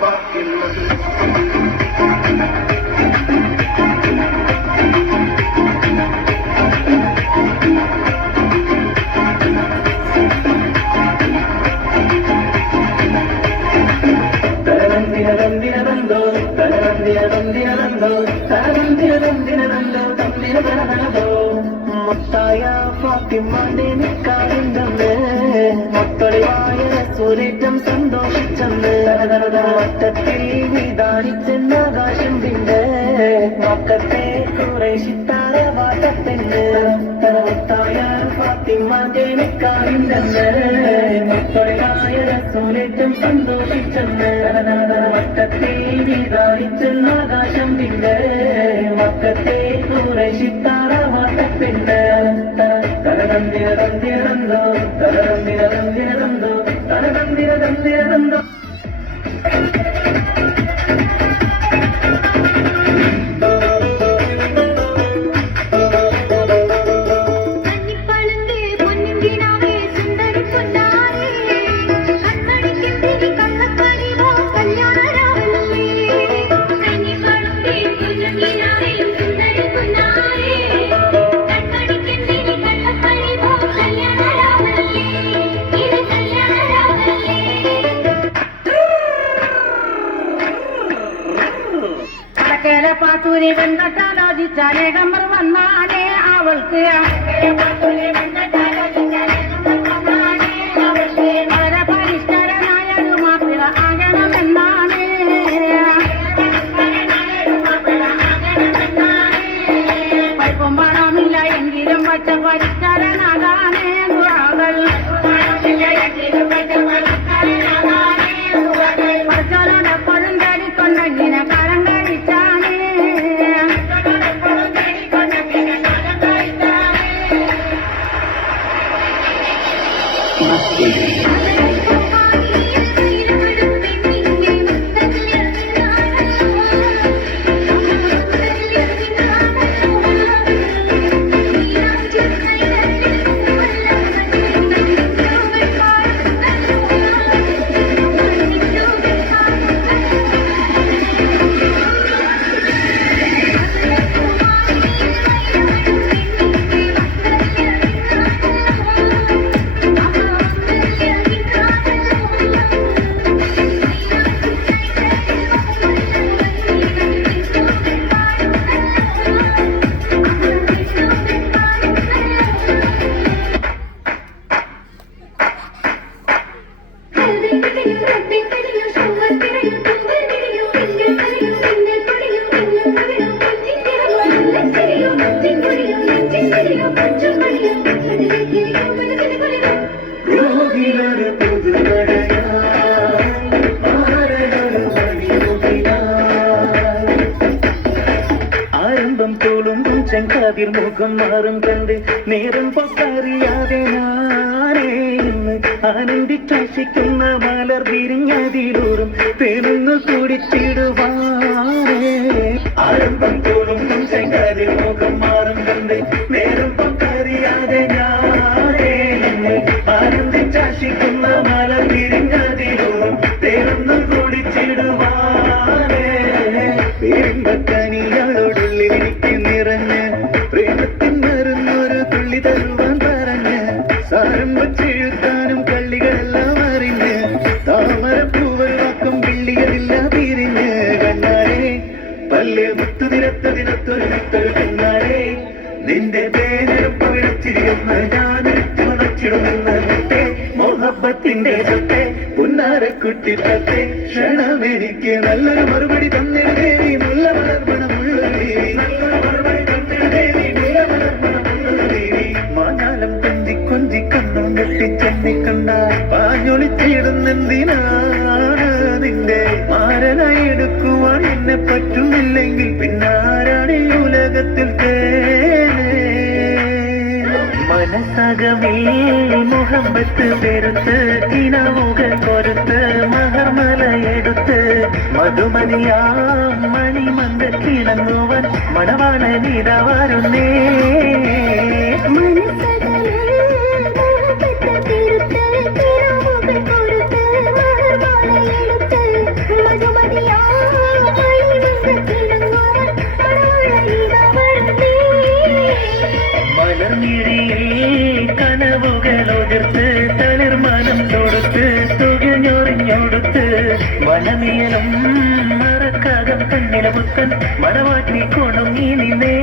ബാക്കിയുള്ളത്. മുത്തായ ഫാത്തിമാന്റെ നിക്കാറിണ്ടെന്ന് മക്കളിവായ സൂര്യറ്റം സന്തോഷിച്ചെന്ന് മട്ടത്തിൽ വിധാനിച്ചെന്നാകാശം പിന്നെ മക്കത്തെ കുറേശിത്താര വാട്ടപ്പെന്ന് മുത്തായ ഫാത്തിമാന്റെ നിക്കാറിണ്ടെന്ന് മക്കളിവായ സൂര്യറ്റം സന്തോഷിച്ചെന്ന് മട്ടത്തിൽ വിധാനിച്ചെന്നാകാശം പിന്നെ മക്കത്തെ കുറേശിത്താര വാട്ടപ്പെന്ന് തലതന്തിരതന്തിരതന്തോ തലതന്തിരതന്തിരതന്തോ തലതന്തിരതന്തിരതന്തോ. പാത്തൂരി വെങ്കട്ടാലോചിച്ചാലേകമ്പർ വന്നാലേ അവൾക്ക് വളരെ പരിഷ്കരനായൊരു മാപ്പിള ആകണമെന്നാണ്. പൈപ്പും പണമില്ല എങ്കിലും വച്ച പരിഷ്കരനാകാനേ ദുരാകൾ പച്ചലോടെപ്പോഴും തടിക്കൊണ്ടിങ്ങനെ കരം കഴിച്ചാണ്. ആരംഭം തോളുമ്പും ചെങ്കാതിർ മുഖം മാറും കണ്ട് നേരം പൊക്കറിയാതെ ഞാനേ ഇന്ന് ആനന്ദിച്ചാശിക്കുന്ന മലർ വിരിഞ്ഞതിലൂറും തേനൊന്നു കുടിച്ചിടുവാനേ. ആരംഭം തോളുമ്പും ചെങ്കാതിർ മുഖം മാറും കണ്ട് നേരം പൊക്കറിയാതെ ഞാനേ ഇന്ന് ആനന്ദിച്ചാശിക്കുന്ന മലർ വിരിഞ്ഞതിലൂറും തേനൊന്നു കുടിച്ചിടുവാനേ. പേരിമ്പക്കനിയാളോടുള്ളിൽ എനിക്ക് നിറഞ്ഞ് പ്രേമത്തിൻ മരുന്നൊരു തുള്ളി തരുവാൻ പറഞ്ഞ് സാരം വച്ചെഴുത്താനും കള്ളികളെല്ലാം അറിഞ്ഞ് താമരപ്പൂവൽ വാക്കം വിള്ളിയതില്ല തിരിഞ്ഞ് കണ്ണാരെ പല്ല് മുത്തുതിരത്തതിനൊത്തൊരു വിത്തൊരു കണ്ണാരെ നിന്റെ പേരും പവിഴച്ചിരിക്കുന്ന ഞാനിരുത്തി മണച്ചിടുമെന്ന് മുട്ടേ മോഹബത്തിന്റെ ചൊട്ടെ പുന്നാരക്കുട്ടി തത്തെ ക്ഷണമെനിക്ക് നല്ലൊരു മറുപടി തന്നിരു ദേവി മുല്ല വളർമണമുള്ളൊരു ദേവി നല്ലൊരു മറുപടി തന്നിരു ദേവി മുല്ല വളർമണമുള്ളൊരു ദേവി. മാനാലം കൊഞ്ചി കൊഞ്ചി കണ്ണും കെട്ടിച്ചെന്നി കണ്ട പാഞ്ഞൊളിച്ചിടുന്നെന്തിനാണ് നിന്റെ മാരനായി എടുക്കുവാൻ എന്നെ പറ്റുന്നില്ലെങ്കിൽ പിന്നാരാണ് ഈ ഉലകത്തിൽ മനസ്സകമേ മുഹബത്ത് പെരുത്ത് കിനാവുകൾ കൊരുത്ത് മഹർമലയെടുത്ത് മധുമതിയാം മണിമന്ദ കിടങ്ങുവൻ മണവാളനിത വരുന്നേ. മധുമ മണമിയലും മറക്കാകം കണ്ണില പുത്തൻ മണവാട്ടി കൊണുങ്ങി നിന്നേ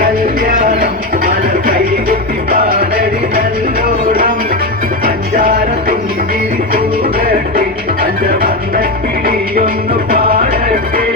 കല്യാണം മലർ കൈകൊട്ടി പാടടി നല്ലോണം അഞ്ചാര തുഞ്ചിരി തൂകട്ടെ അഞ്ചവർണ്ണ കിളിയൊന്നു പാടട്ടെ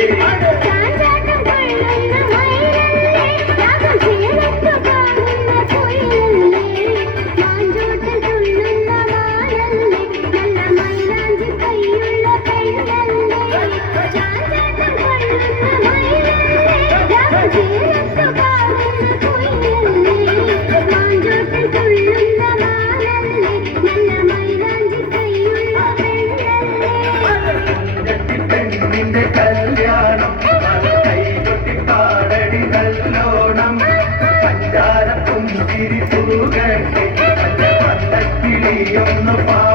കല്യാണം കൈകൊട്ടി പാടടി നല്ലോണം പഞ്ചാര പുഞ്ചിരി തൂകട്ടെ പഞ്ചവർണ്ണ കിളിയൊന്നു പാ